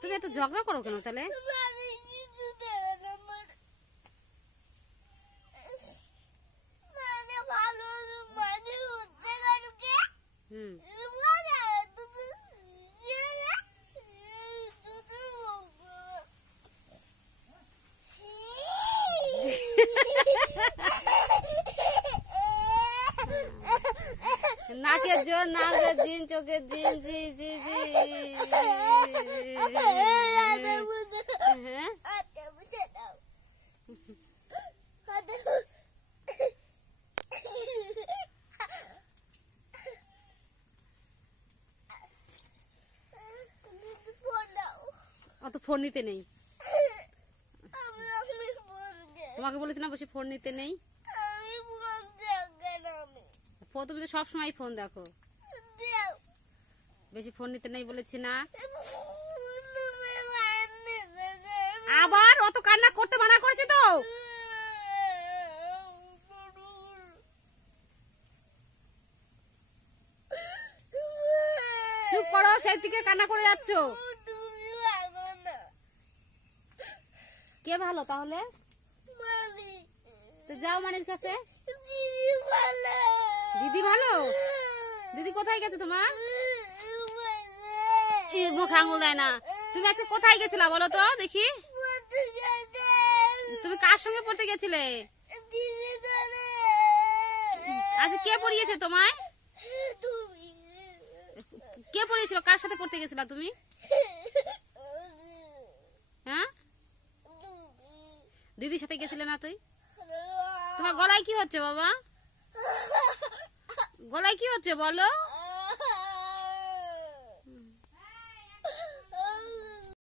তুমি এত ঝগড়া করো কেন তাহলে? নাকের জোর, নাকের জিন, চোখের জিন, জি জি জি। অত ফোন নিতে নেই। তোমাকে বলেছি না বসে ফোন নিতে নেই। তুমি তো সবসময় ফোন দেখো। বেশি ফোন নিতে নেই বলেছি না। আবার অত কান্না করতে মানা করেছি তো। চুপ করো, সেই দিকে কান্না করে যাচ্ছ। কে ভালো তাহলে? তো যাও মানির কাছে। দিদি ভালো? দিদি কোথায় গেছে তোমার? মুখ আঙুল দেয় না। তুমি আজকে কোথায় গেছিলা বলো তো দেখি? তুমি কার সঙ্গে পড়তে গেছিলে? আচ্ছা কে পড়িয়েছে তোমায়? কে পড়িয়েছিল? কার সাথে পড়তে গেছিলা তুমি? হ্যাঁ, দিদির সাথে গেছিলে না তুই? তোমার গলায় কি হচ্ছে বাবা? গলায় কি হচ্ছে বলো?